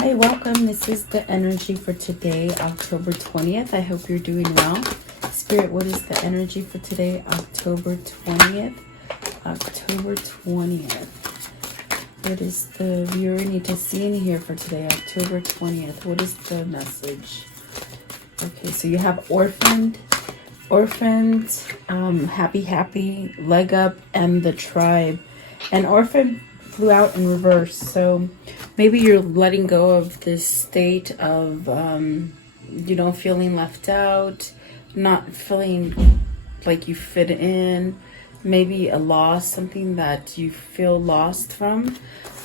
Hi, welcome. This is the energy for today, October 20th. I hope you're doing well. Spirit, what is the energy for today, October 20th? October 20th. What is the viewer need to see in here for today, October 20th? What is the message? Okay, so you have orphaned, happy, leg up, and the tribe. And orphan flew out in reverse, so maybe you're letting go of this state of feeling left out, not feeling like you fit in, maybe a loss, something that you feel lost from,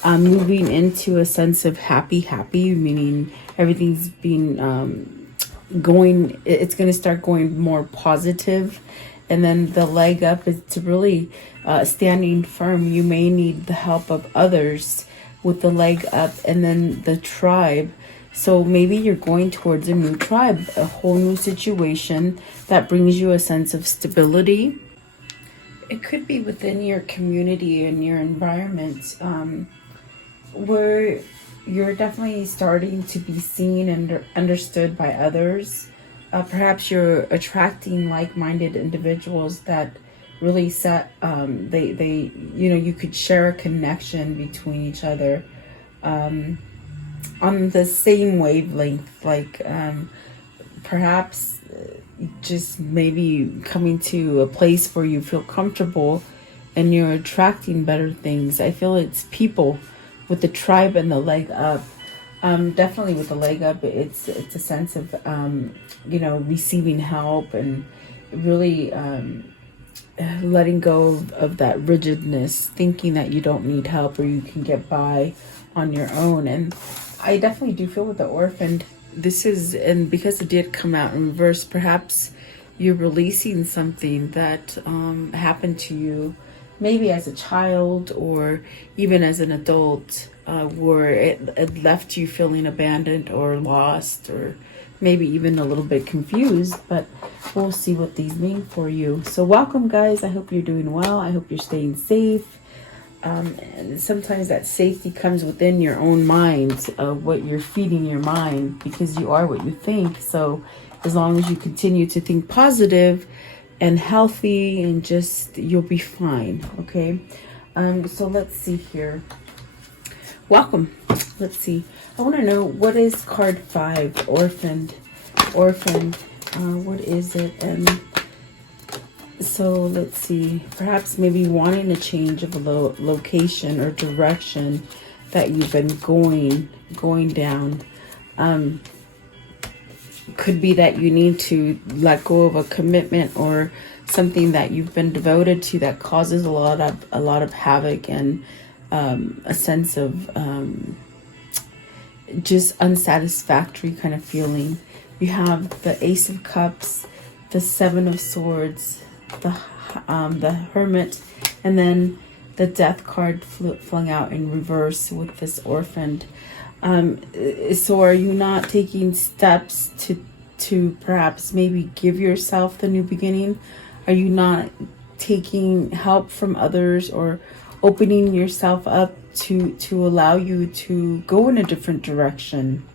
moving into a sense of happy, meaning everything's being it's going to start going more positive. And then the leg up is to really standing firm. You may need the help of others with the leg up, and then the tribe. So maybe you're going towards a new tribe, a whole new situation that brings you a sense of stability. It could be within your community and your environment, where you're definitely starting to be seen and understood by others. Perhaps you're attracting like-minded individuals that really you could share a connection between each other on the same wavelength, like perhaps just maybe coming to a place where you feel comfortable and you're attracting better things. I feel it's people with the tribe and the leg up. Definitely with the leg up, it's a sense of receiving help and really letting go of that rigidness, thinking that you don't need help or you can get by on your own. And I definitely do feel with the orphaned, and because it did come out in reverse, perhaps you're releasing something that happened to you, maybe as a child or even as an adult, where it left you feeling abandoned or lost, or maybe even a little bit confused. But we'll see what these mean for you. So welcome, guys. I hope you're doing well. I hope you're staying safe. And sometimes that safety comes within your own mind, of what you're feeding your mind, because you are what you think. So as long as you continue to think positive and healthy, and just, you'll be fine. Okay. So let's see here. Welcome. Let's see. I want to know, what is card 5, orphaned. What is it? And so let's see. Perhaps maybe wanting a change of a location or direction that you've been going down. Could be that you need to let go of a commitment or something that you've been devoted to that causes a lot of havoc and a sense of just unsatisfactory kind of feeling. You have the Ace of Cups, the Seven of Swords, the Hermit, and then the Death card flung out in reverse with this orphaned. So are you not taking steps to perhaps maybe give yourself the new beginning? Are you not taking help from others or opening yourself up to allow you to go in a different direction?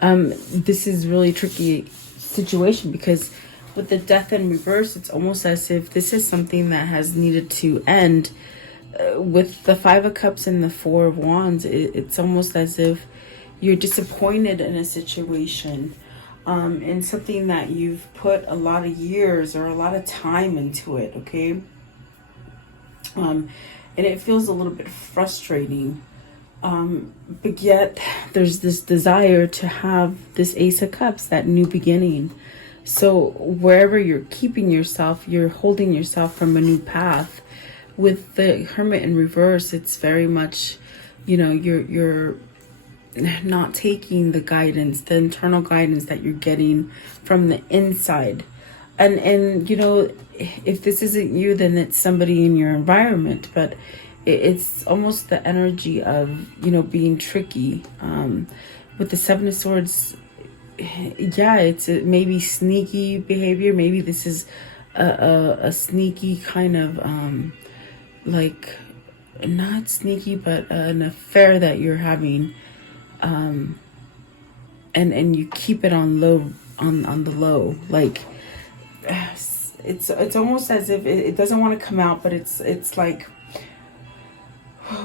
This is really tricky situation, because with the Death in reverse, it's almost as if this is something that has needed to end. With the 5 of Cups and the 4 of Wands, it's almost as if you're disappointed in a situation, in something that you've put a lot of years or a lot of time into it, okay? And it feels a little bit frustrating, but yet there's this desire to have this Ace of Cups, that new beginning. So wherever you're keeping yourself, you're holding yourself from a new path. With the Hermit in reverse, it's very much, you're not taking the guidance, the internal guidance that you're getting from the inside. And if this isn't you, then it's somebody in your environment. But it's almost the energy of, being tricky. With the Seven of Swords, yeah, it's maybe sneaky behavior. Maybe this is a sneaky kind of like not sneaky, but an affair that you're having, and you keep it on low, on the low, like it's almost as if it doesn't want to come out, but it's like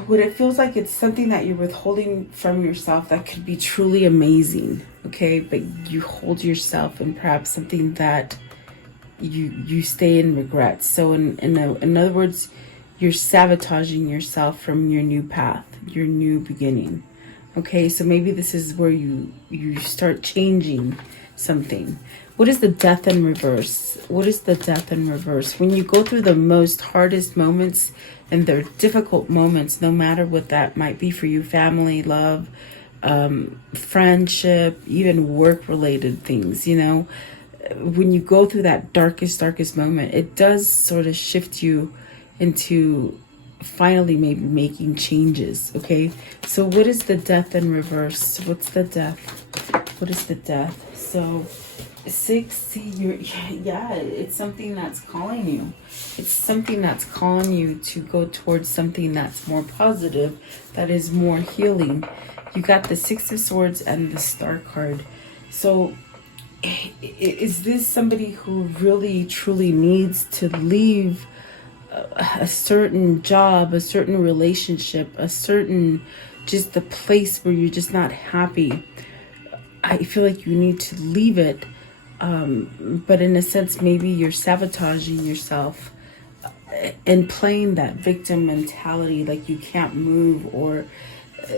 what it feels like. It's something that you're withholding from yourself that could be truly amazing, okay? But you hold yourself in perhaps something that you stay in regret. So in other words, you're sabotaging yourself from your new path, your new beginning. Okay, so maybe this is where you start changing something. What is the death in reverse? What is the death in reverse? When you go through the most hardest moments, and they're difficult moments, no matter what that might be for you, family, love, friendship, even work-related things, you know, when you go through that darkest moment, it does sort of shift you into finally maybe making changes. Okay, so what is the death in reverse? What's the death? What is the death? So 6, see, yeah, it's something that's calling you. It's something that's calling you to go towards something that's more positive, that is more healing. You got the 6 of Swords and the Star card. So is this somebody who really truly needs to leave a certain job, a certain relationship, a certain just the place where you're just not happy? I feel like you need to leave it, but in a sense maybe you're sabotaging yourself and playing that victim mentality, like you can't move, or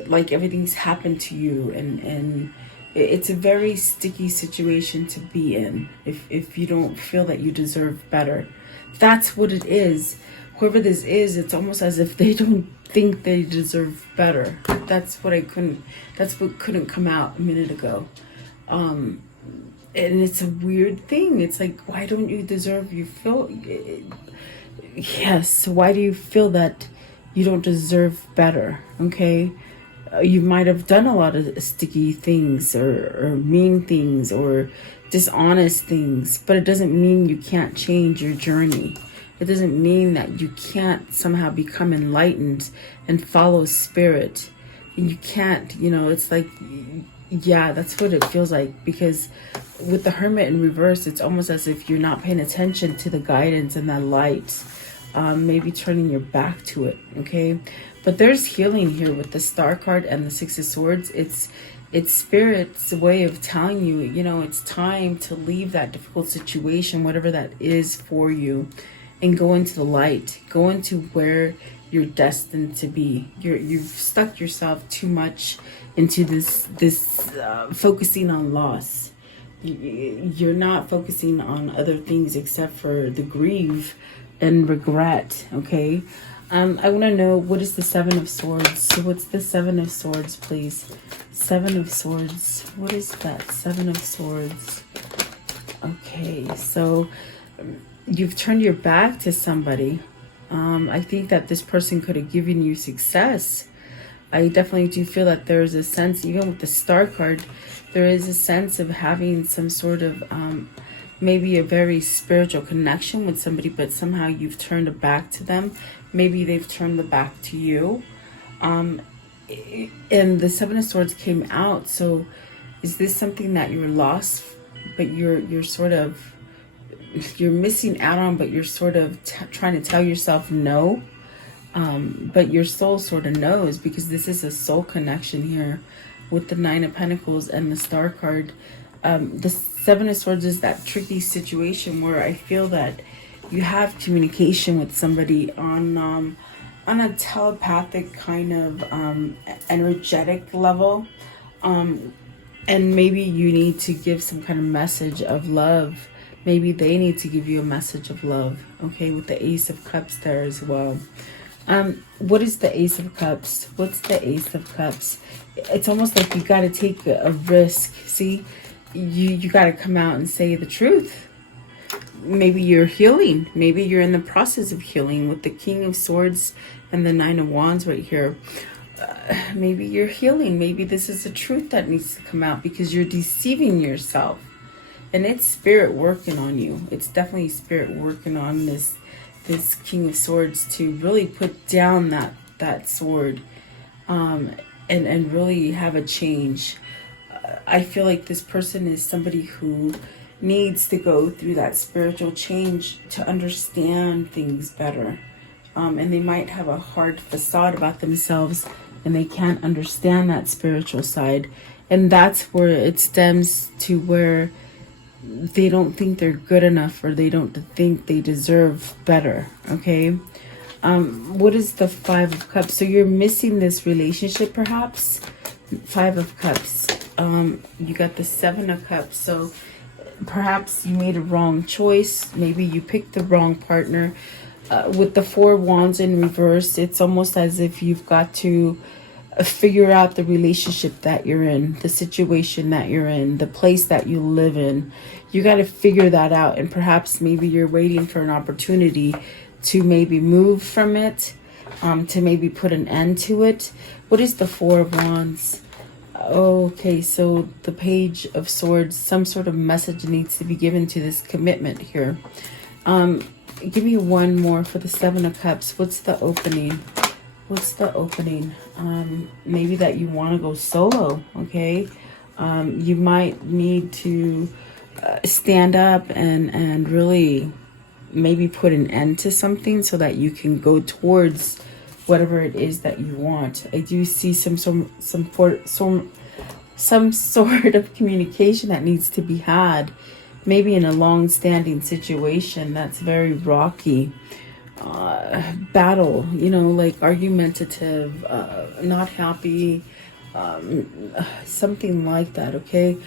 like everything's happened to you, and it's a very sticky situation to be in if you don't feel that you deserve better. That's what it is. Whoever this is, it's almost as if they don't think they deserve better. That's what couldn't come out a minute ago. And it's a weird thing. It's like, why don't you deserve, you feel, yes, why do you feel that you don't deserve better? Okay, you might have done a lot of sticky things, or mean things, or dishonest things, but it doesn't mean you can't change your journey. It doesn't mean that you can't somehow become enlightened and follow spirit. And you can't, you know, it's like, yeah, that's what it feels like. Because with the Hermit in reverse, it's almost as if you're not paying attention to the guidance and that light. Maybe turning your back to it, okay? But there's healing here with the Star card and the 6 of Swords. It's Spirit's way of telling you, you know, it's time to leave that difficult situation, whatever that is for you, and go into the light. Go into where you're destined to be. You've stuck yourself too much into this focusing on loss. You're not focusing on other things except for the grief and regret. Okay, I want to know, what is the 7 of Swords? So what's the 7 of Swords, please? 7 of Swords. What is that? 7 of Swords. Okay, so you've turned your back to somebody. I think that this person could have given you success. I definitely do feel that there's a sense, even with the Star card, there is a sense of having some sort of maybe a very spiritual connection with somebody, but somehow you've turned a back to them. Maybe they've turned the back to you. And the 7 of Swords came out. So is this something that you're lost, but you're sort of, you're missing out on, but you're sort of trying to tell yourself no? But your soul sort of knows, because this is a soul connection here with the 9 of Pentacles and the Star card. The 7 of Swords is that tricky situation where I feel that you have communication with somebody on a telepathic kind of energetic level, and maybe you need to give some kind of message of love. Maybe they need to give you a message of love. Okay, with the Ace of Cups there as well. What is the Ace of Cups? What's the Ace of Cups? It's almost like you got to take a risk. See, you got to come out and say the truth. Maybe you're healing. Maybe you're in the process of healing with the King of Swords and the 9 of Wands right here. Maybe you're healing. Maybe this is the truth that needs to come out, because you're deceiving yourself. And it's spirit working on you. It's definitely spirit working on this King of Swords to really put down that that sword, and really have a change. I feel like this person is somebody who needs to go through that spiritual change to understand things better. And they might have a hard facade about themselves, and they can't understand that spiritual side. And that's where it stems to where they don't think they're good enough, or they don't think they deserve better. Okay. What is the Five of Cups? So you're missing this relationship, perhaps. Five of Cups. You got the Seven of Cups. So perhaps you made a wrong choice. Maybe you picked the wrong partner. With the Four of Wands in reverse, it's almost as if you've got to figure out the relationship that you're in, the situation that you're in, the place that you live in. You got to figure that out. And perhaps maybe you're waiting for an opportunity to maybe move from it, to maybe put an end to it. What is the Four of Wands? Okay, so the Page of Swords, some sort of message needs to be given to this commitment here. Give me one more for the Seven of Cups. What's the opening? What's the opening? Maybe that you want to go solo, okay? You might need to stand up and really maybe put an end to something so that you can go towards whatever it is that you want. I do see some sort of communication that needs to be had, maybe in a long-standing situation that's very rocky. Battle, you know, like argumentative, not happy, something like that. Okay,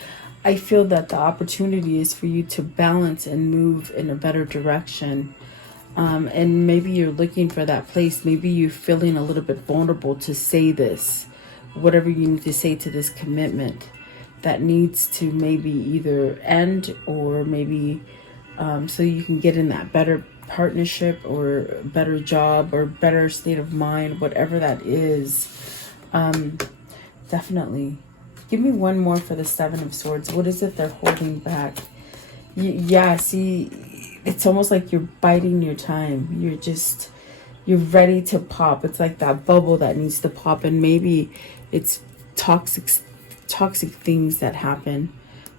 I feel that the opportunity is for you to balance and move in a better direction. And maybe you're looking for that place. Maybe you're feeling a little bit vulnerable to say this, whatever you need to say to this commitment that needs to maybe either end, or maybe so you can get in that better partnership or better job or better state of mind, whatever that is. Definitely. Give me one more for the Seven of Swords. What is it they're holding back? Yeah, see, it's almost like you're biding your time. You're ready to pop. It's like that bubble that needs to pop, and maybe it's toxic things that happen,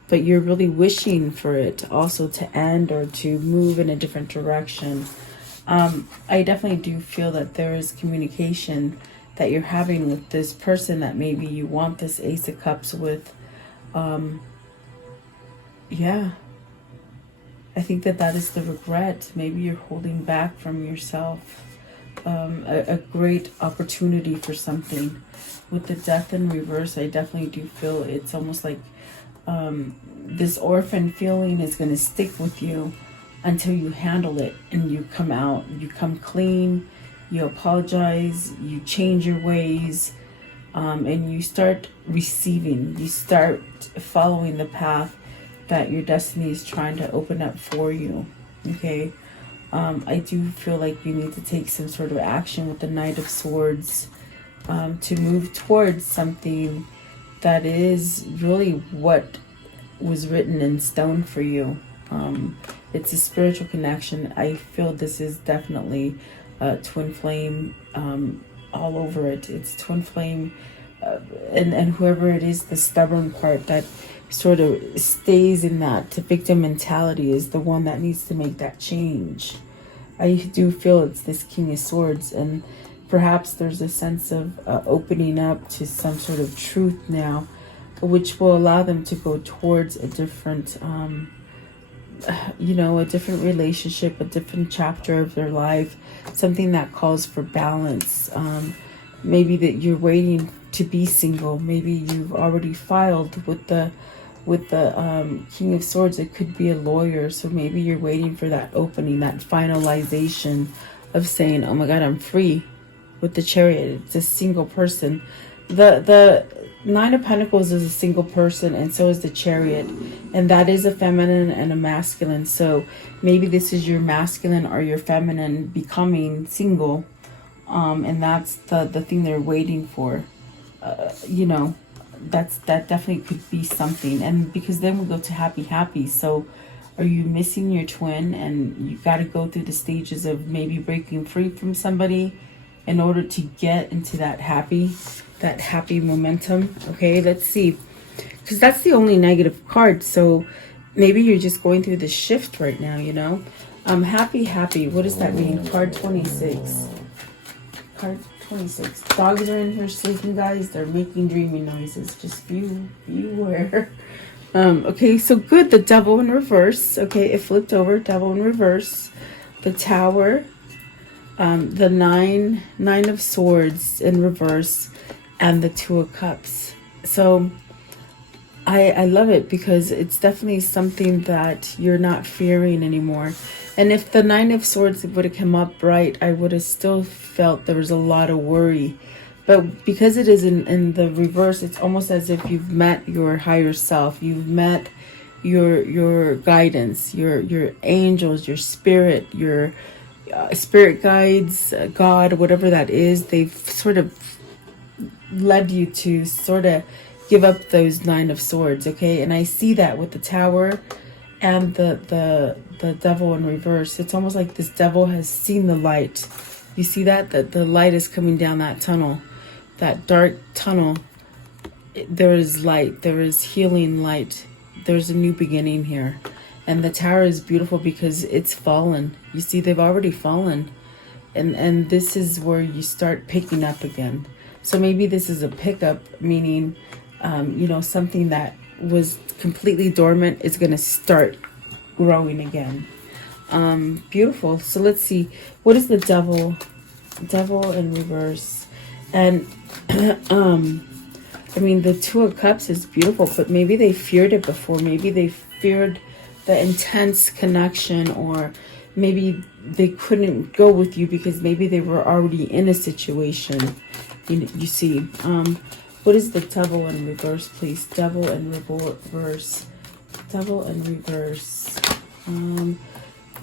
but you're really wishing for it also to end or to move in a different direction. I definitely do feel that there is communication that you're having with this person that maybe you want this Ace of Cups with. Yeah, I think that is the regret. Maybe you're holding back from yourself a great opportunity for something. With the Death in reverse, I definitely do feel it's almost like this orphan feeling is going to stick with you until you handle it and you come out, you come clean, you apologize, you change your ways, and you start receiving, you start following the path that your destiny is trying to open up for you. Okay, I do feel like you need to take some sort of action with the Knight of Swords, to move towards something that is really what was written in stone for you. It's a spiritual connection. I feel this is definitely twin flame all over it. It's twin flame, and whoever it is, the stubborn part that sort of stays in that victim mentality is the one that needs to make that change. I do feel it's this King of Swords, and perhaps there's a sense of opening up to some sort of truth now, which will allow them to go towards a different, a different relationship, a different chapter of their life, something that calls for balance. Maybe that you're waiting to be single. Maybe you've already filed with the King of Swords. It could be a lawyer, so maybe you're waiting for that opening, that finalization of saying, oh my God, I'm free. With the Chariot, it's a single person. The Nine of Pentacles is a single person, and so is the Chariot, and that is a feminine and a masculine. So maybe this is your masculine or your feminine becoming single, and that's the thing they're waiting for. That definitely could be something. And because then we go to happy. So are you missing your twin, and you got to go through the stages of maybe breaking free from somebody in order to get into that happy momentum. Okay, let's see, because that's the only negative card. So maybe you're just going through the shift right now, you know. Happy, what does that mean? Card 26. Card 26. Dogs are in here sleeping, guys. They're making dreamy noises. Just beware. Okay, so good. The devil in reverse. Okay, it flipped over. Devil in reverse. The tower. The nine of swords in reverse, and the 2 of cups. So I love it, because it's definitely something that you're not fearing anymore. And if the 9 of swords would have come up right, I would have still felt there was a lot of worry. But because it is in the reverse, it's almost as if you've met your higher self. You've met your guidance, your angels, your spirit, your spirit guides, God, whatever that is. They've sort of led you to sort of give up those 9 of swords. Okay, and I see that with the tower and the devil in reverse. It's almost like this devil has seen the light. You see that the light is coming down that tunnel, that dark tunnel. There is light, there is healing light, there's a new beginning here. And the tower is beautiful because it's fallen. You see, they've already fallen, and this is where you start picking up again. So maybe this is a pickup, meaning you know, something that was completely dormant is going to start growing again. Beautiful. So let's see, what is the devil in reverse? And I mean, the 2 of cups is beautiful, but maybe they feared it before. Maybe they feared the intense connection, or maybe they couldn't go with you because maybe they were already in a situation. You see, what is the devil in reverse, please? Devil in reverse. Devil in reverse.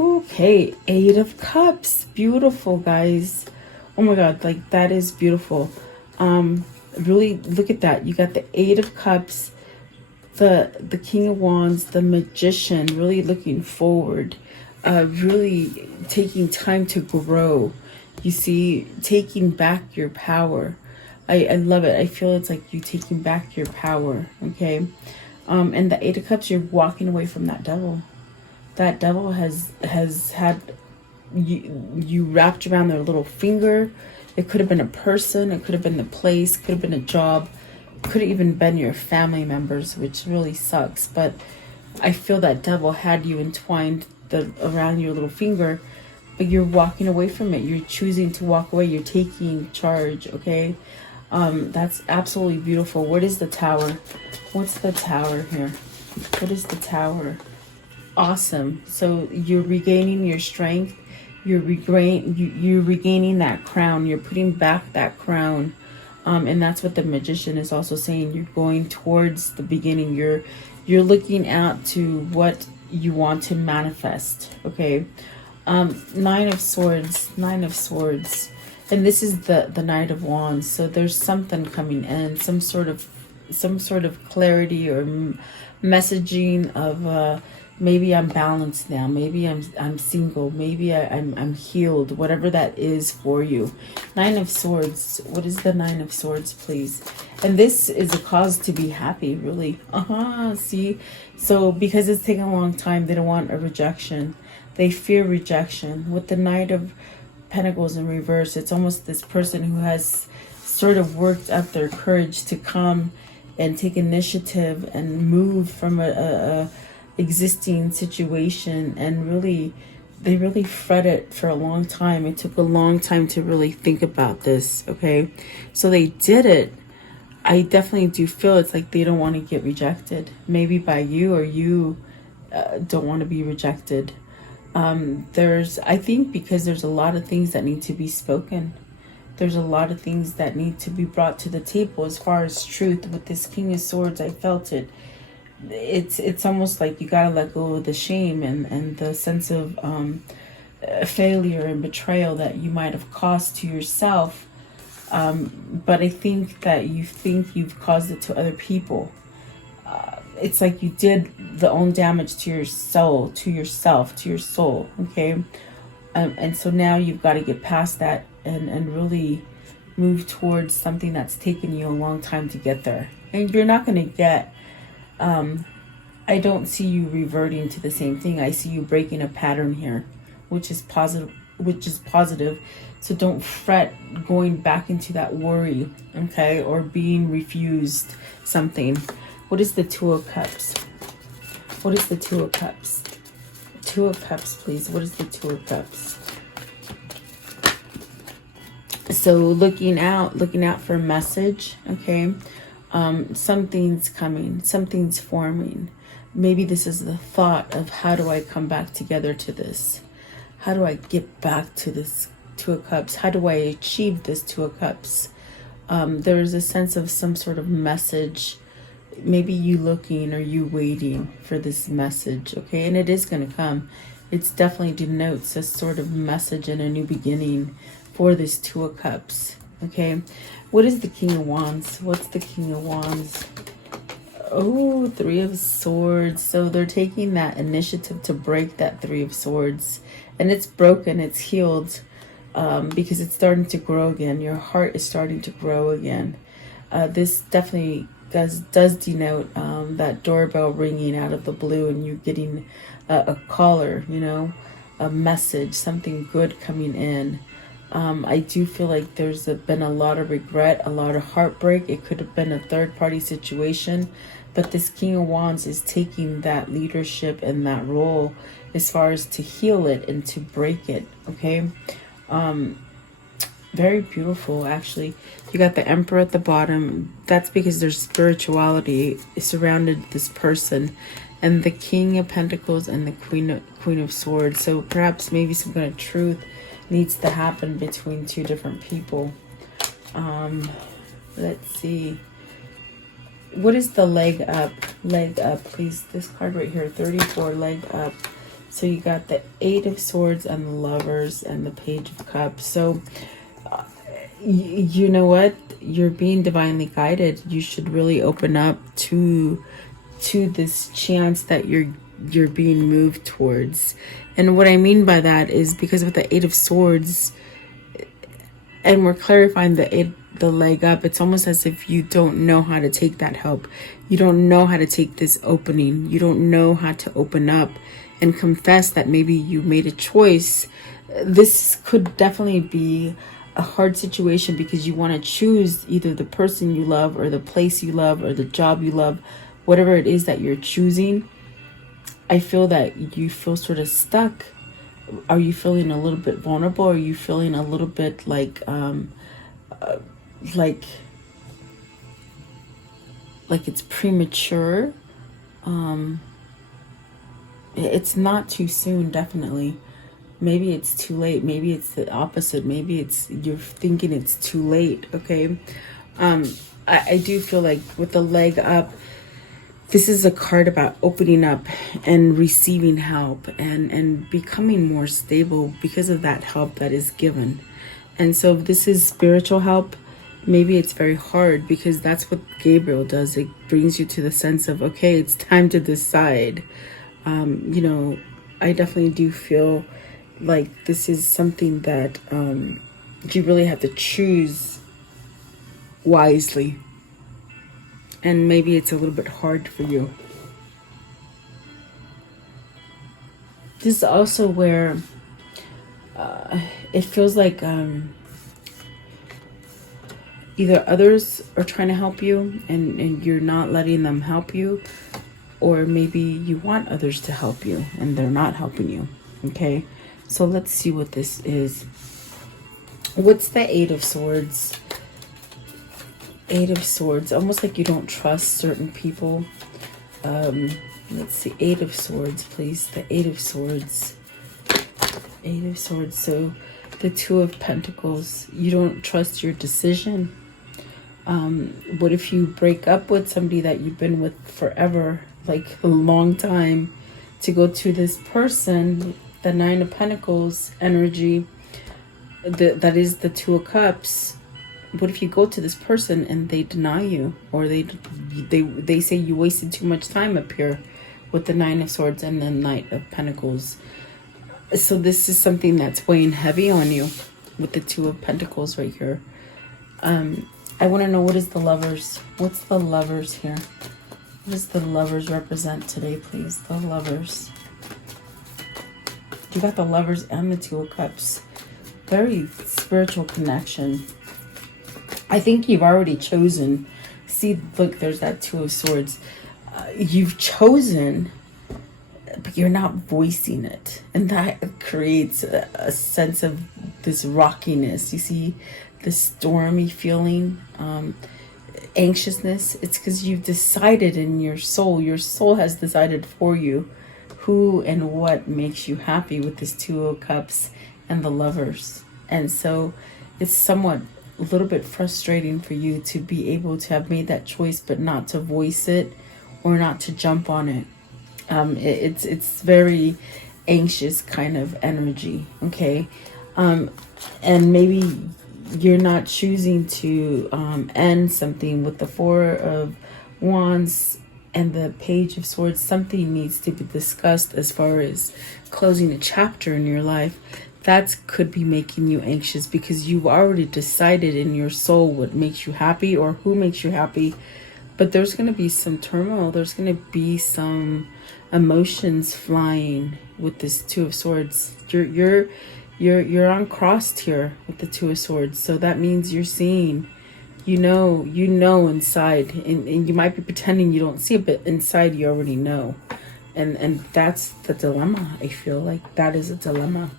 Okay, 8 of cups. Beautiful, guys. Oh my God, like that is beautiful. Really look at that. You got the 8 of cups, the King of Wands, the Magician, really looking forward, really taking time to grow. You see, taking back your power. I love it. I feel it's like you taking back your power. Okay. And the 8 of cups, you're walking away from that devil. That devil has had you wrapped around their little finger. It could have been a person, it could have been the place, could have been a job, could have even been your family members, which really sucks. But I feel that devil had you entwined around your little finger, but you're walking away from it. You're choosing to walk away. You're taking charge. Okay. That's absolutely beautiful. What is the tower? What's the tower here? What is the tower? Awesome. So you're regaining your strength. You're regaining that crown. You're putting back that crown. And that's what the Magician is also saying. You're going towards the beginning. You're looking out to what you want to manifest. Okay. 9 of Swords. And this is the Knight of Wands. So there's something coming in, some sort of clarity or messaging of maybe I'm balanced now, maybe I'm single, maybe I'm healed, whatever that is for you. 9 of Swords. What is the 9 of Swords, please? And this is a cause to be happy, really. See? So because it's taken a long time, they don't want a rejection. They fear rejection. With the Knight of Pentacles in reverse, it's almost this person who has sort of worked up their courage to come and take initiative and move from a existing situation, and they really fretted for a long time. It took a long time to really think about this. Okay, so they did it. I definitely do feel it's like they don't want to get rejected, maybe by you, or you don't want to be rejected. I think because there's a lot of things that need to be spoken. There's a lot of things that need to be brought to the table as far as truth. With this King of Swords, I felt it. It's almost like you gotta let go of the shame and the sense of failure and betrayal that you might have caused to yourself. But I think that you think you've caused it to other people. It's like you did the own damage to your soul, to yourself, to your soul. Okay. And so now you've got to get past that and really move towards something that's taken you a long time to get there. And you're not going to get, I don't see you reverting to the same thing. I see you breaking a pattern here, which is positive. So don't fret going back into that worry, okay, or being refused something. What is the Two of Cups? What is the Two of Cups? Two of Cups, please. What is the Two of Cups? So looking out for a message, okay? Something's coming, something's forming. Maybe this is the thought of, how do I come back together to this? How do I get back to this Two of Cups? How do I achieve this Two of Cups? There is a sense of some sort of message. Maybe you looking or you waiting for this message, okay? And it is going to come. It's definitely denotes a sort of message and a new beginning for this Two of Cups, okay? What is the King of Wands? What's the King of Wands? Oh, Three of Swords. So they're taking that initiative to break that Three of Swords. And it's broken, it's healed, because it's starting to grow again. Your heart is starting to grow again. This definitely does denote that doorbell ringing out of the blue and you getting a caller, you know, a message, something good coming in. I do feel like there's been a lot of regret, a lot of heartbreak. It could have been a third-party situation, but this King of Wands is taking that leadership and that role as far as to heal it and to break it, okay? Very beautiful, actually. You got the Emperor at the bottom. That's because there's spirituality surrounded this person, and the King of Pentacles and the Queen of Swords. So perhaps maybe some kind of truth needs to happen between two different people. Let's see. What is the leg up? Leg up, please. This card right here, 34, leg up. So you got the Eight of Swords and the Lovers and the Page of Cups. So you know what? You're being divinely guided. You should really open up to this chance that you're being moved towards. And what I mean by that is because with the Eight of Swords, and we're clarifying the leg up, it's almost as if you don't know how to take that help. You don't know how to take this opening. You don't know how to open up and confess that maybe you made a choice. This could definitely be a hard situation because you want to choose either the person you love or the place you love or the job you love, whatever it is that you're choosing. I feel that you feel sort of stuck. Are you feeling a little bit vulnerable? Are you feeling a little bit like it's premature? It's not too soon, definitely. Maybe it's too late. Maybe it's the opposite. Maybe it's you're thinking it's too late, okay? I do feel like with the leg up, this is a card about opening up and receiving help and becoming more stable because of that help that is given. And so if this is spiritual help, maybe it's very hard because that's what Gabriel does. It brings you to the sense of, okay, it's time to decide. You know, I definitely do feel like this is something that you really have to choose wisely. And maybe it's a little bit hard for you. This is also where it feels like either others are trying to help you and you're not letting them help you, or maybe you want others to help you and they're not helping you, okay? So let's see what this is. What's the Eight of Swords? Eight of Swords, almost like you don't trust certain people. Let's see, Eight of Swords, please. The Eight of Swords. Eight of Swords. So the Two of Pentacles, you don't trust your decision. What if you break up with somebody that you've been with forever, like a long time, to go to this person, the Nine of Pentacles energy, that is the Two of Cups. What if you go to this person and they deny you, or they say you wasted too much time up here with the Nine of Swords and the Knight of Pentacles? So this is something that's weighing heavy on you. with the Two of Pentacles right here. I want to know, what is the Lovers? What's the Lovers here? What does the Lovers represent today, please? The Lovers. You got the Lovers and the Two of Cups. Very spiritual connection. I think you've already chosen. See, look, there's that Two of Swords. You've chosen, but you're not voicing it. And that creates a sense of this rockiness. You see, the stormy feeling, anxiousness. It's because you've decided in your soul has decided for you who and what makes you happy with this Two of Cups and the Lovers. And so it's somewhat a little bit frustrating for you to be able to have made that choice but not to voice it or not to jump on it. It's very anxious kind of energy, okay? And maybe you're not choosing to end something with the Four of Wands and the Page of Swords. Something needs to be discussed as far as closing a chapter in your life. That could be making you anxious because you've already decided in your soul what makes you happy or who makes you happy. But there's going to be some turmoil. There's going to be some emotions flying with this Two of Swords. You're uncrossed here with the Two of Swords. So that means you're seeing, you know inside, and you might be pretending you don't see it, but inside you already know. And that's the dilemma. I feel like that is a dilemma.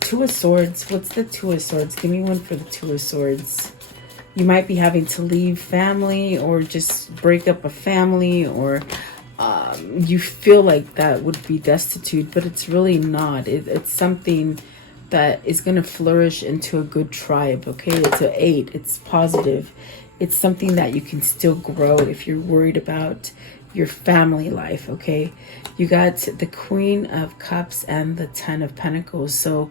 Two of Swords. What's the Two of Swords? Give me one for the Two of Swords. You might be having to leave family or just break up a family, or you feel like that would be destitute, but it's really not. It's something that is going to flourish into a good tribe, okay? It's an 8. It's positive. It's something that you can still grow if you're worried about your family life, okay? You got the Queen of Cups and the Ten of Pentacles. So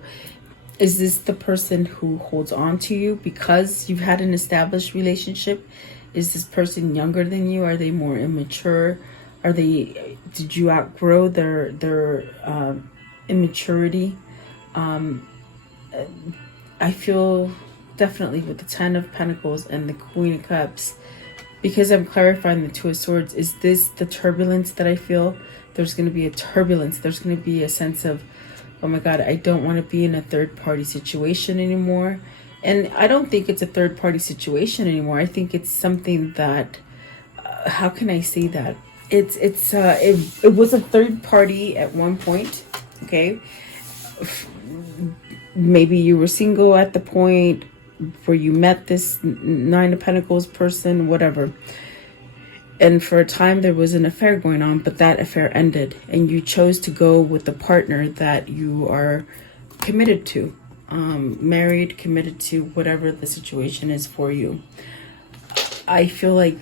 is this the person who holds on to you because you've had an established relationship? Is this person younger than you? Are they more immature? Did you outgrow their immaturity? I feel definitely with the Ten of Pentacles and the Queen of Cups, because I'm clarifying the Two of Swords, is this the turbulence that I feel? There's going to be a turbulence. There's going to be a sense of, oh my God, I don't want to be in a third-party situation anymore. And I don't think it's a third-party situation anymore. I think it's something that, how can I say that? It was a third party at one point, okay? Maybe you were single at the point where you met this Nine of Pentacles person, whatever. And for a time there was an affair going on, but that affair ended and you chose to go with the partner that you are committed to, married, committed to, whatever the situation is for you. I feel like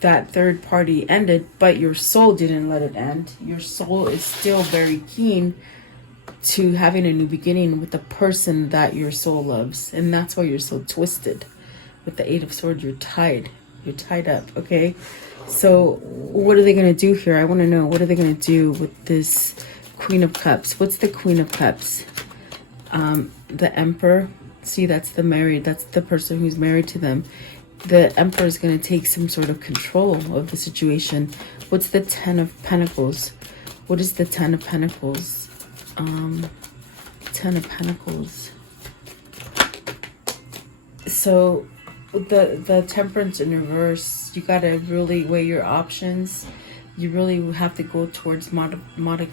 that third party ended, but your soul didn't let it end. Your soul is still very keen to having a new beginning with the person that your soul loves. And that's why you're so twisted. With the Eight of Swords, you're tied. You're tied up, okay? So what are they going to do here? I want to know, what are they going to do with this Queen of Cups? What's the Queen of Cups? The Emperor. See, that's the married. That's the person who's married to them. The Emperor is going to take some sort of control of the situation. What's the Ten of Pentacles? What is the Ten of Pentacles? Ten of Pentacles. So the Temperance in reverse, you got to really weigh your options. You really have to go towards moderation.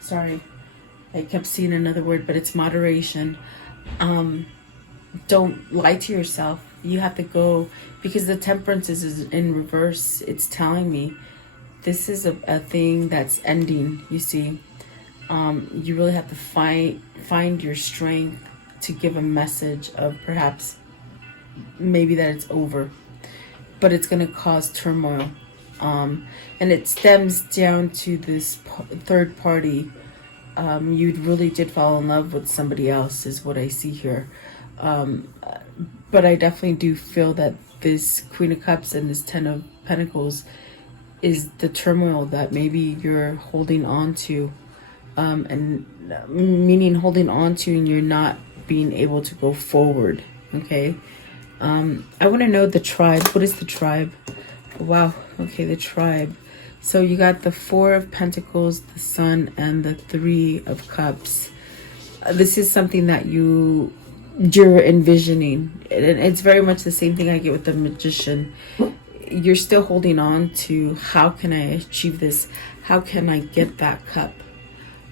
Sorry, I kept seeing another word, but it's moderation. Don't lie to yourself. You have to go, because the Temperance is in reverse. It's telling me this is a thing that's ending, you see. You really have to find your strength to give a message of perhaps maybe that it's over, but it's going to cause turmoil. And it stems down to this third party. You really did fall in love with somebody else is what I see here. But I definitely do feel that this Queen of Cups and this Ten of Pentacles is the turmoil that maybe you're holding on to and meaning holding on to, and you're not being able to go forward. Okay. I want to know the tribe. What is the tribe? Wow. Okay, the tribe. So you got the Four of Pentacles, the Sun, and the Three of Cups. This is something that you're envisioning, and it's very much the same thing I get with the Magician. You're still holding on to, how can I achieve this? How can I get that cup?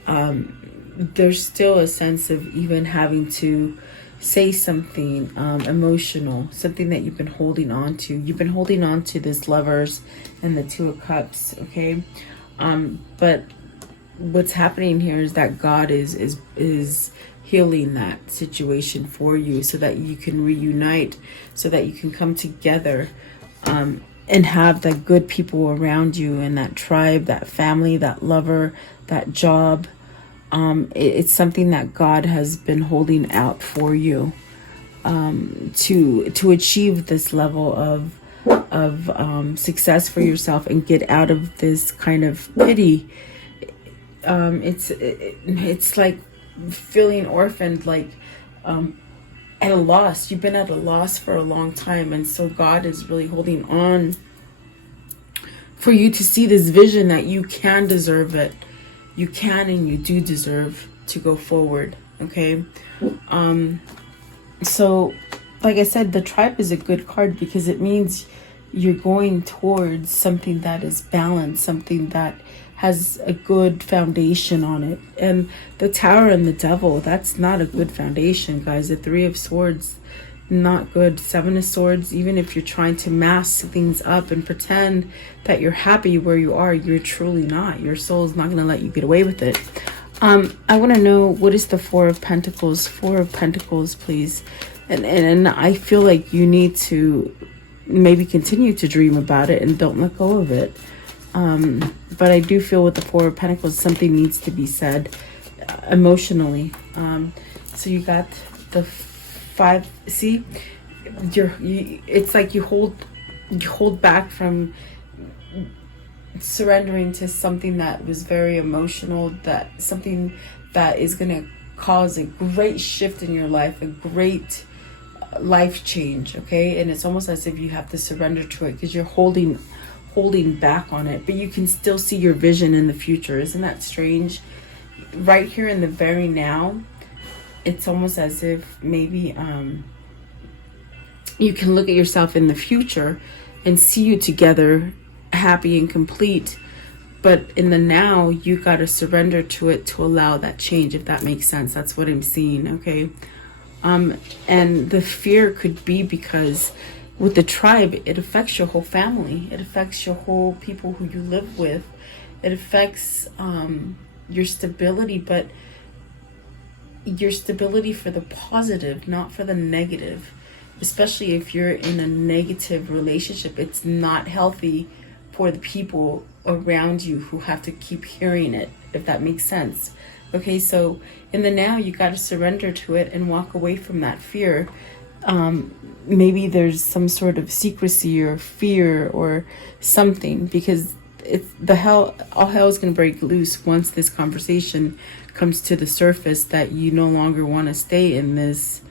There's still a sense of even having to say something emotional, something that you've been holding on to. You've been holding on to this Lovers and the Two of Cups, okay? But what's happening here is that God is healing that situation for you, so that you can reunite, so that you can come together, and have the good people around you, and that tribe, that family, that lover, that job. It's something that God has been holding out for you, to achieve this level of success for yourself and get out of this kind of pity. It's like feeling orphaned, like at a loss. You've been at a loss for a long time, and so God is really holding on for you to see this vision that you can deserve it. You can and you do deserve to go forward, okay? So, like I said, the tribe is a good card because it means you're going towards something that is balanced, something that has a good foundation on it. And the Tower and the Devil, that's not a good foundation, guys. The Three of Swords, not good. Seven of Swords, even if you're trying to mask things up and pretend that you're happy where you are, you're truly not. Your soul is not going to let you get away with it. I want to know, what is the Four of Pentacles? Four of Pentacles, please. And I feel like you need to maybe continue to dream about it and don't let go of it. But I do feel with the Four of Pentacles, something needs to be said emotionally. So you got the Five. See, it's like you hold back from surrendering to something that was very emotional, that something that is going to cause a great shift in your life, a great life change, okay? And it's almost as if you have to surrender to it because you're holding back on it, but you can still see your vision in the future. Isn't that strange? Right here in the very now, it's almost as if maybe you can look at yourself in the future and see you together, happy and complete. But in the now, you got to surrender to it to allow that change, if that makes sense. That's what I'm seeing, okay? And the fear could be because with the tribe, it affects your whole family. It affects your whole people who you live with. It affects your stability, but your stability for the positive, not for the negative. Especially if you're in a negative relationship, it's not healthy for the people around you who have to keep hearing it, if that makes sense. Okay, so in the now, you got to surrender to it and walk away from that fear. Maybe there's some sort of secrecy or fear or something, because all hell is going to break loose once this conversation comes to the surface, that you no longer want to stay in this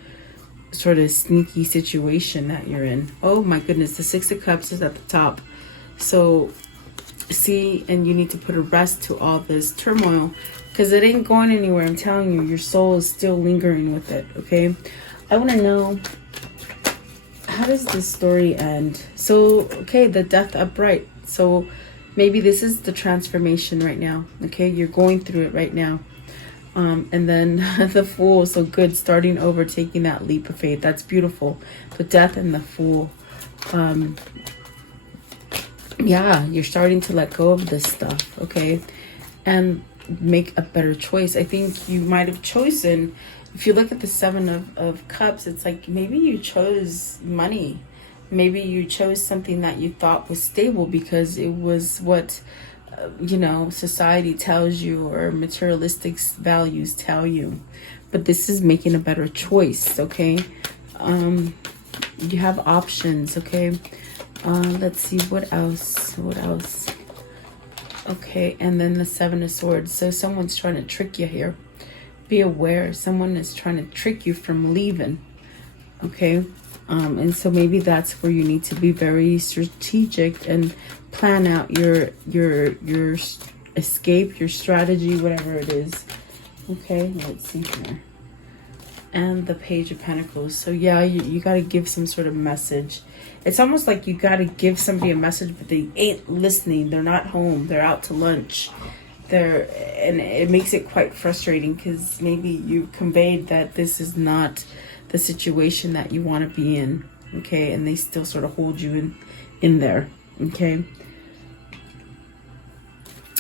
sort of sneaky situation that you're in. Oh my goodness, the Six of Cups is at the top. So see, and you need to put a rest to all this turmoil, because it ain't going anywhere. I'm telling you, your soul is still lingering with it, okay? I want to know, how does this story end? So, okay, the Death upright. So maybe this is the transformation right now, okay? You're going through it right now. And then the Fool, so good, starting over, taking that leap of faith. That's beautiful. The Death and the Fool. Yeah, you're starting to let go of this stuff, okay? And make a better choice. I think you might have chosen, if you look at the Seven of Cups, it's like maybe you chose money. Maybe you chose something that you thought was stable because it was what society tells you, or materialistic values tell you. But this is making a better choice, okay? You have options, okay? Let's see, what else? Okay, and then the Seven of Swords. So someone's trying to trick you here. Be aware. Someone is trying to trick you from leaving. Okay, and so maybe that's where you need to be very strategic and plan out your escape, your strategy, whatever it is. Okay, let's see here. And the Page of Pentacles. So yeah, you got to give some sort of message. It's almost like you got to give somebody a message, but they ain't listening. They're not home. They're out to lunch. And it makes it quite frustrating because maybe you conveyed that this is not the situation that you want to be in. Okay, and they still sort of hold you in there. Okay.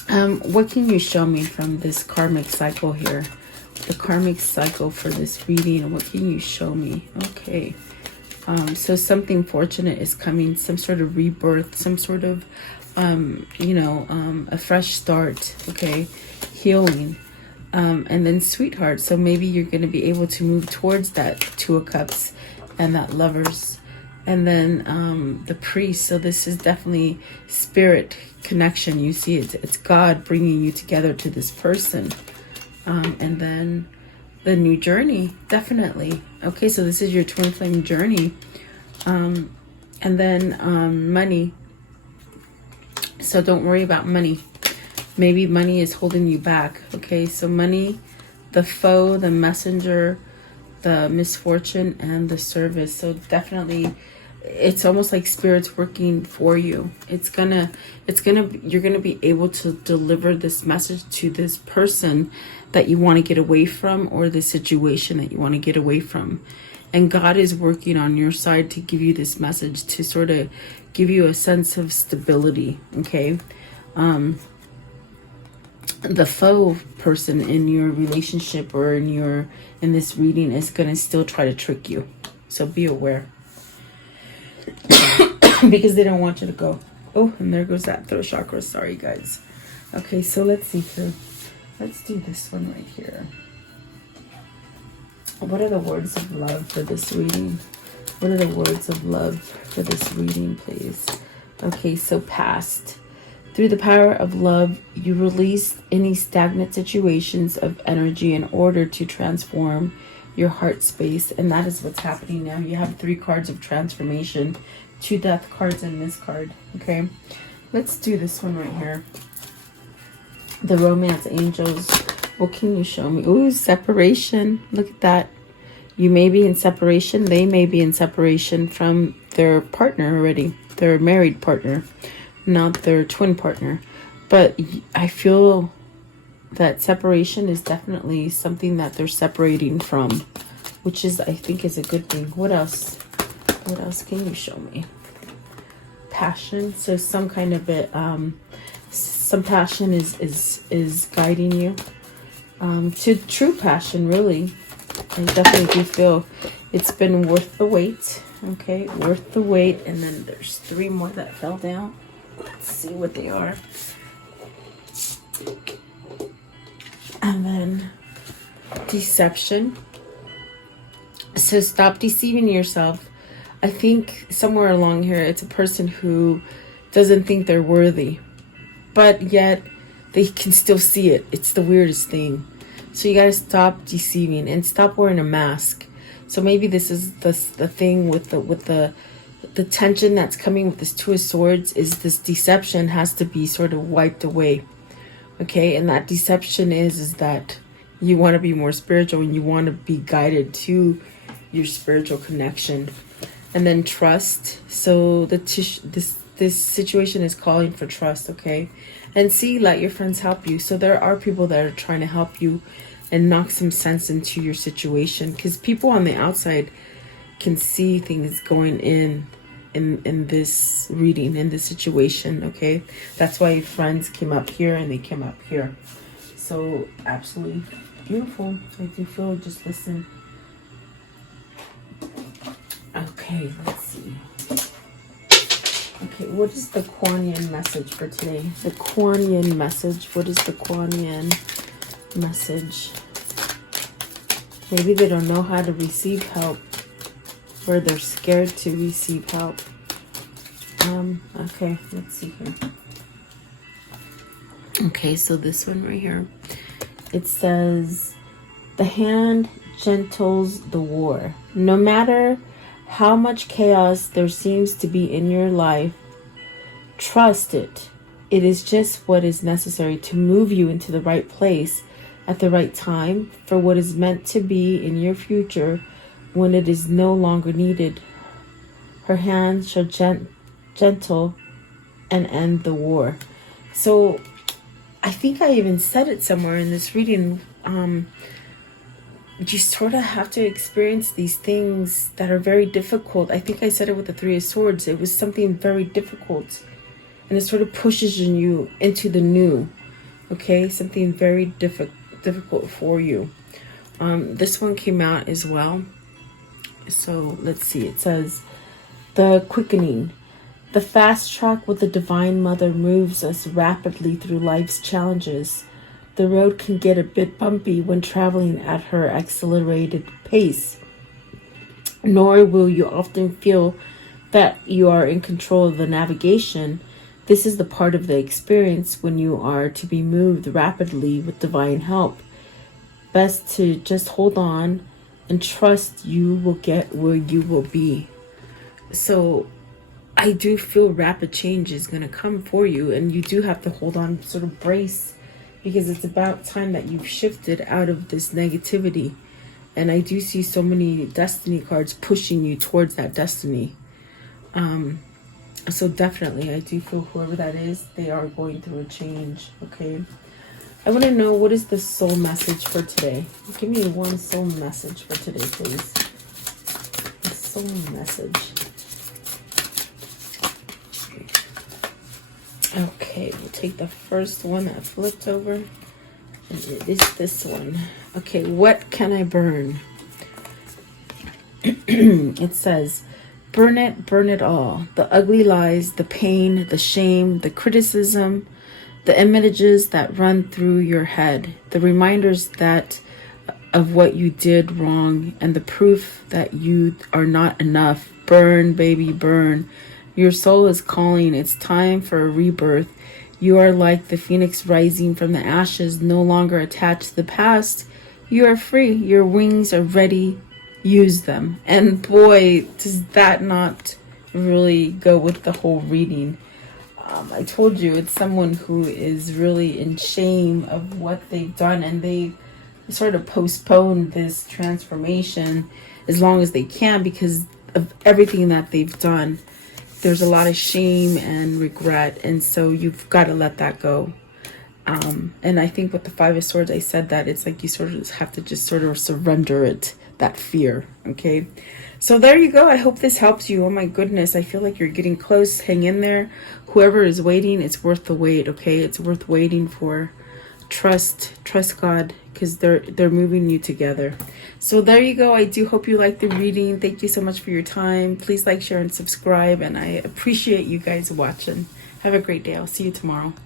What can you show me from this karmic cycle here? The karmic cycle for this reading. What can you show me? Okay. So something fortunate is coming, some sort of rebirth, some sort of, a fresh start, okay, healing, and then sweetheart. So maybe you're going to be able to move towards that Two of Cups and that Lovers, and then the Priest. So this is definitely spirit connection. You see, it's God bringing you together to this person, and then the new journey, definitely. Okay, so this is your twin flame journey. And then money. So don't worry about money. Maybe money is holding you back. Okay, so money, the foe, the messenger, the misfortune, and the service. So definitely it's almost like spirit's working for you. You're gonna be able to deliver this message to this person that you want to get away from, or the situation that you want to get away from. And God is working on your side to give you this message, to sort of give you a sense of stability. Okay. The foe person in your relationship or in this reading is going to still try to trick you. So be aware. Because they don't want you to go. Oh, and there goes that throat chakra. Sorry, guys. Okay, so let's see here. Let's do this one right here. What are the words of love for this reading? What are the words of love for this reading, please? Okay, so past. Through the power of love, you release any stagnant situations of energy in order to transform your heart space. And that is what's happening now. You have 3 cards of transformation, 2 death cards and this card. Okay, let's do this one right here. The romance angels. What can you show me? Ooh, separation. Look at that. You may be in separation. They may be in separation from their partner already. Their married partner, not their twin partner. But I feel that separation is definitely something that they're separating from, which is, I think, is a good thing. What else? What else can you show me? Passion. So some kind of it, some passion is guiding you to true passion, really. I definitely do feel it's been worth the wait. Okay, worth the wait. And then there's 3 more that fell down. Let's see what they are. And then deception. So stop deceiving yourself. I think somewhere along here, it's a person who doesn't think they're worthy, but yet they can still see it. It's the weirdest thing. So you got to stop deceiving and stop wearing a mask. So maybe this is the thing with the tension that's coming with this Two of Swords, is this deception has to be sort of wiped away. Okay, and that deception is that you want to be more spiritual and you want to be guided to your spiritual connection. And then trust. So this situation is calling for trust. Okay, and see, let your friends help you. So there are people that are trying to help you and knock some sense into your situation, because people on the outside can see things going in this reading, in this situation. Okay, that's why friends came up here and they came up here. So absolutely beautiful. I do feel, just listen. Okay, let's see. Okay, what is the Kuan Yin message for today? The Kuan Yin message. What is the Kuan Yin message? Maybe they don't know how to receive help, or they're scared to receive help. Okay, let's see here. Okay, so this one right here, it says, the hand gentles the war. No matter how much chaos there seems to be in your life, trust it. It is just what is necessary to move you into the right place at the right time for what is meant to be in your future when it is no longer needed. Her hand shall gentle and end the war. So I think I even said it somewhere in this reading. You sort of have to experience these things that are very difficult. I think I said it with the Three of Swords. It was something very difficult, and it sort of pushes you into the new. Okay, something very difficult for you. This one came out as well. So let's see. It says, the quickening. The fast track with the Divine Mother moves us rapidly through life's challenges. The road can get a bit bumpy when traveling at her accelerated pace, nor will you often feel that you are in control of the navigation. This is the part of the experience when you are to be moved rapidly with divine help. Best to just hold on and trust you will get where you will be. So I do feel rapid change is going to come for you, and you do have to hold on, sort of brace, because it's about time that you've shifted out of this negativity. And I do see so many destiny cards pushing you towards that destiny. So definitely, I do feel whoever that is, they are going through a change, okay? I want to know, what is the soul message for today? Give me one soul message for today, please. A soul message. Okay, we'll take the first one that flipped over, and it is this one. Okay, what can I burn? It says, burn it all. The ugly lies, the pain, the shame, the criticism, the images that run through your head, the reminders that of what you did wrong, and the proof that you are not enough. Burn, baby, burn. Your soul is calling. It's time for a rebirth. You are like the phoenix rising from the ashes, no longer attached to the past. You are free. Your wings are ready. Use them. And boy, does that not really go with the whole reading. I told you, it's someone who is really in shame of what they've done, and they sort of postpone this transformation as long as they can because of everything that they've done. There's a lot of shame and regret, and so you've got to let that go. And I think with the Five of Swords, I said that it's like you sort of have to just sort of surrender it, that fear, okay? So there you go. I hope this helps you. Oh my goodness, I feel like you're getting close. Hang in there. Whoever is waiting, it's worth the wait, okay? It's worth waiting for. Trust God, because they're moving you together. So there you go. I do hope you liked the reading. Thank you so much for your time. Please like, share, and subscribe, and I appreciate you guys watching. Have a great day. I'll see you tomorrow.